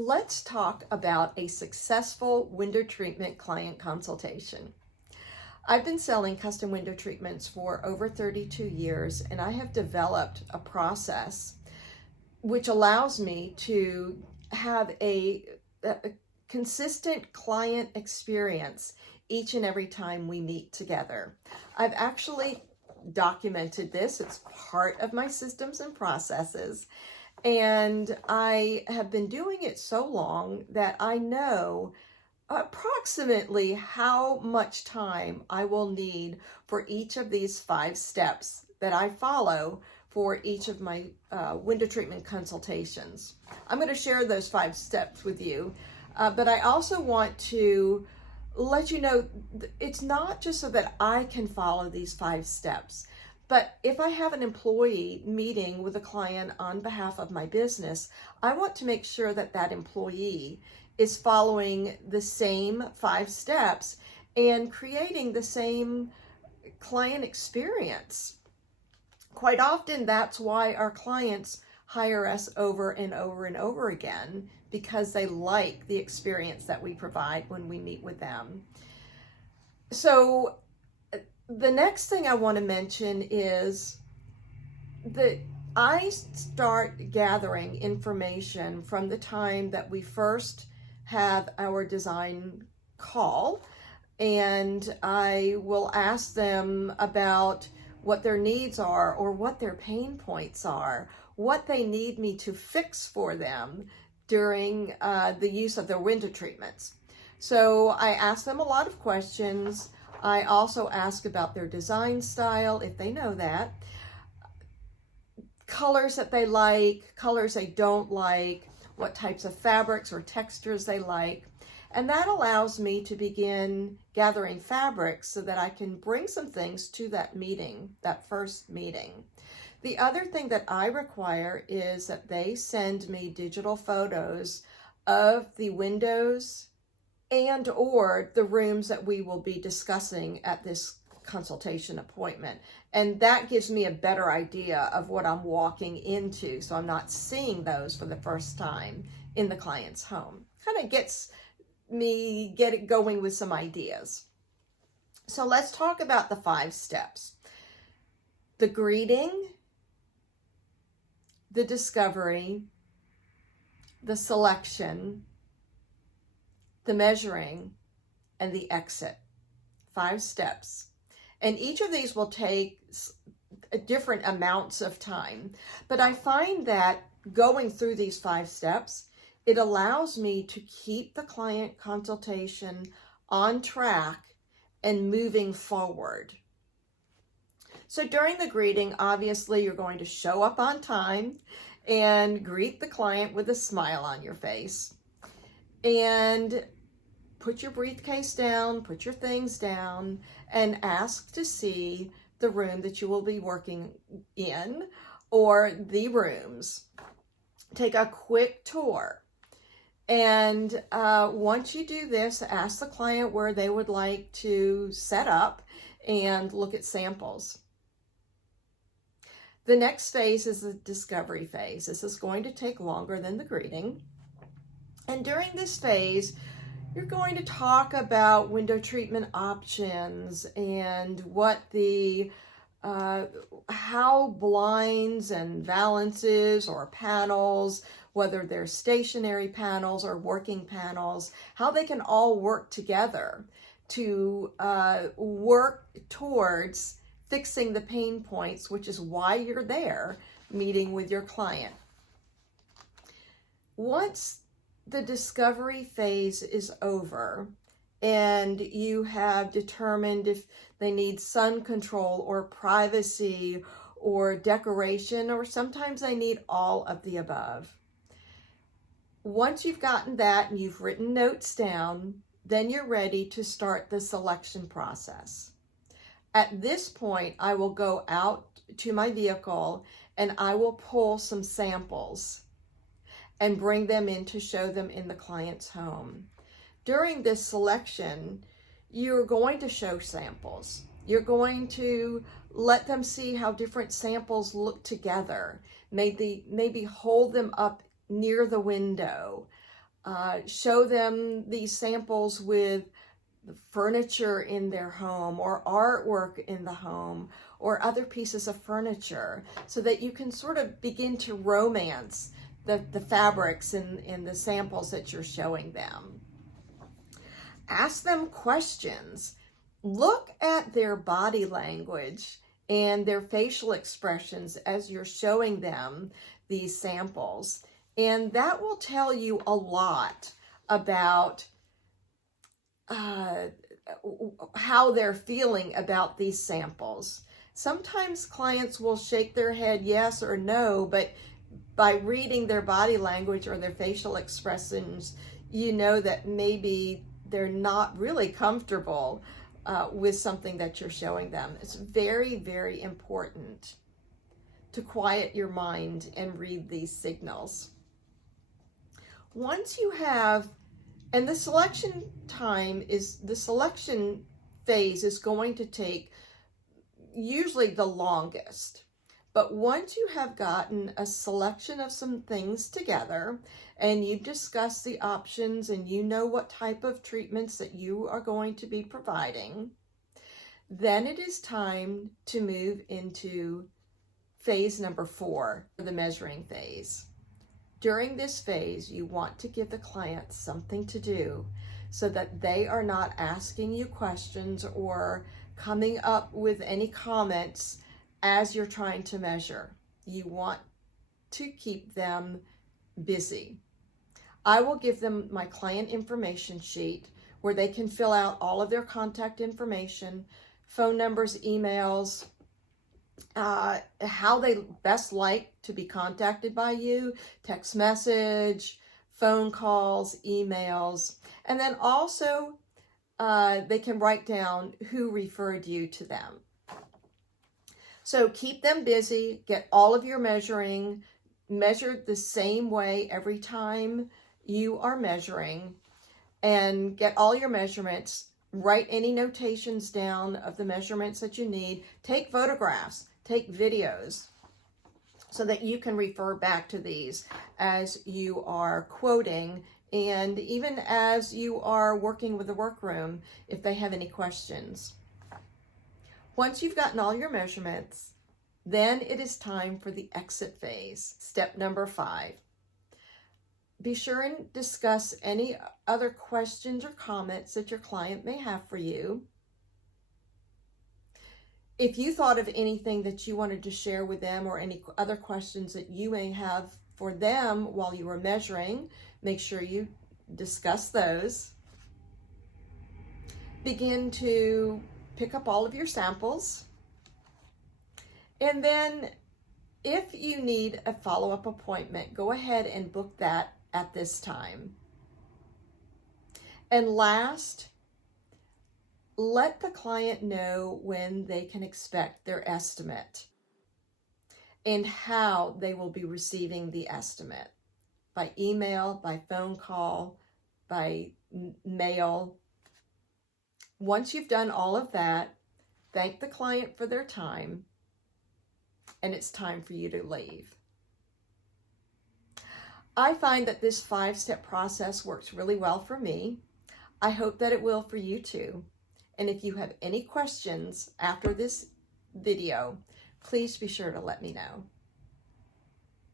Let's talk about a successful window treatment client consultation. I've been selling custom window treatments for over 32 years, and I have developed a process which allows me to have a consistent client experience each and every time we meet together. I've actually documented this. It's part of my systems and processes. And I have been doing it so long that I know approximately how much time I will need for each of these 5 steps that I follow for each of my window treatment consultations. I'm going to share those 5 steps with you, but I also want to let you know it's not just so that I can follow these 5 steps. But if I have an employee meeting with a client on behalf of my business, I want to make sure that that employee is following the same 5 steps and creating the same client experience. Quite often, that's why our clients hire us over and over and over again, because they like the experience that we provide when we meet with them. So the next thing I want to mention is that I start gathering information from the time that we first have our design call, and I will ask them about what their needs are or what their pain points are, what they need me to fix for them during the use of their window treatments. So I ask them a lot of questions. I also ask about their design style, if they know that, colors that they like, colors they don't like, what types of fabrics or textures they like. And that allows me to begin gathering fabrics so that I can bring some things to that meeting, that first meeting. The other thing that I require is that they send me digital photos of the windows and or the rooms that we will be discussing at this consultation appointment. And that gives me a better idea of what I'm walking into, so I'm not seeing those for the first time in the client's home. Kind of gets me going with some ideas. So let's talk about the 5 steps. The greeting, the discovery, the selection, the measuring, and the exit. 5 steps. And each of these will take different amounts of time. But I find that going through these 5 steps, it allows me to keep the client consultation on track and moving forward. So during the greeting, obviously you're going to show up on time and greet the client with a smile on your face. And put your briefcase down, put your things down, and ask to see the room that you will be working in or the rooms. Take a quick tour. And once you do this, ask the client where they would like to set up and look at samples. The next phase is the discovery phase. This is going to take longer than the greeting. And during this phase, you're going to talk about window treatment options and what the how blinds and valances or panels, whether they're stationary panels or working panels, how they can all work together to work towards fixing the pain points, which is why you're there meeting with your client. Once the discovery phase is over and you have determined if they need sun control or privacy or decoration, or sometimes they need all of the above. Once you've gotten that and you've written notes down, then you're ready to start the selection process. At this point, I will go out to my vehicle and I will pull some samples and bring them in to show them in the client's home. During this selection, you're going to show samples. You're going to let them see how different samples look together. Maybe hold them up near the window. Show them these samples with furniture in their home or artwork in the home or other pieces of furniture, so that you can sort of begin to romance the fabrics and the samples that you're showing them. Ask them questions. Look at their body language and their facial expressions as you're showing them these samples. And that will tell you a lot about how they're feeling about these samples. Sometimes clients will shake their head yes or no, but by reading their body language or their facial expressions, you know that maybe they're not really comfortable with something that you're showing them. It's very, very important to quiet your mind and read these signals. Once you have, and the selection phase is going to take usually the longest. But once you have gotten a selection of some things together and you've discussed the options and you know what type of treatments that you are going to be providing, then it is time to move into phase number 4, the measuring phase. During this phase, you want to give the client something to do so that they are not asking you questions or coming up with any comments as you're trying to measure. You want to keep them busy. I will give them my client information sheet where they can fill out all of their contact information, phone numbers, emails, how they best like to be contacted by you, text message, phone calls, emails, and then also they can write down who referred you to them. So keep them busy, get all of your measuring, measured the same way every time you are measuring, and get all your measurements. Write any notations down of the measurements that you need. Take photographs, take videos, so that you can refer back to these as you are quoting and even as you are working with the workroom if they have any questions. Once you've gotten all your measurements, then it is time for the exit phase, step number 5. Be sure and discuss any other questions or comments that your client may have for you. If you thought of anything that you wanted to share with them or any other questions that you may have for them while you were measuring, make sure you discuss those. Begin to pick up all of your samples. And then if you need a follow-up appointment, go ahead and book that at this time. And last, let the client know when they can expect their estimate and how they will be receiving the estimate, by email, by phone call, by mail. Once you've done all of that, thank the client for their time, and it's time for you to leave. I find that this 5-step process works really well for me. I hope that it will for you too. And if you have any questions after this video, please be sure to let me know.